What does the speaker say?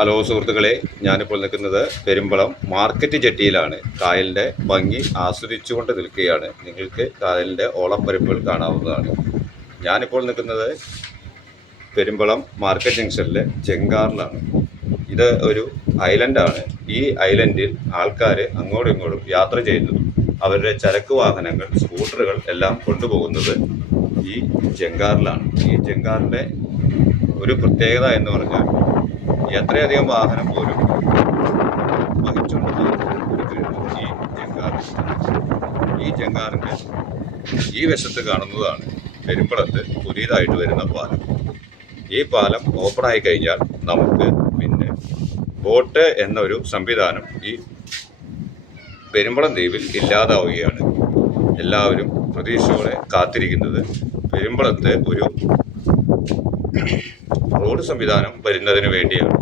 Hello സുഹൃത്തുക്കളെ, ഞാനിപ്പോൾ നിൽക്കുന്നത് പെരുമ്പളം മാർക്കറ്റ് ജെട്ടിയിലാണ്. കായലിൻ്റെ ഭംഗി ആസ്വദിച്ചുകൊണ്ട് നിൽക്കുകയാണ്. നിങ്ങൾക്ക് കായലിൻ്റെ ഓളപ്പരപ്പുകൾ കാണാവുന്നതാണ്. ഞാനിപ്പോൾ നിൽക്കുന്നത് പെരുമ്പളം മാർക്കറ്റ് ജംഗ്ഷനിലെ ജങ്കാറിലാണ്. ഇത് ഒരു ഐലൻഡാണ്. ഈ ഐലൻഡിൽ ആൾക്കാർ അങ്ങോട്ടും ഇങ്ങോട്ടും യാത്ര ചെയ്യുന്നതും അവരുടെ ചരക്ക് വാഹനങ്ങൾ, സ്കൂട്ടറുകൾ എല്ലാം കൊണ്ടുപോകുന്നത് ഈ ജങ്കാറിലാണ്. ഈ ജങ്കാറിൻ്റെ ഒരു പ്രത്യേകത എന്ന് പറഞ്ഞാൽ എത്രയധികം വാഹനം പോലും വഹിച്ചുകൊണ്ട് ഈ ജങ്കാർ. ഈ ജങ്കാറിൻ്റെ ഈ വശത്ത് കാണുന്നതാണ് പെരുമ്പളത്ത് പുതിയതായിട്ട് വരുന്ന പാലം. ഈ പാലം ഓപ്പണായി കഴിഞ്ഞാൽ നമുക്ക് പിന്നെ ബോട്ട് എന്നൊരു സംവിധാനം ഈ പെരുമ്പളം ദ്വീപിൽ ഇല്ലാതാവുകയാണ്. എല്ലാവരും പ്രതീക്ഷയോടെ കാത്തിരിക്കുന്നത് പെരുമ്പളത്ത് ഒരു റോഡ് സംവിധാനം വരുന്നതിന് വേണ്ടിയാണ്.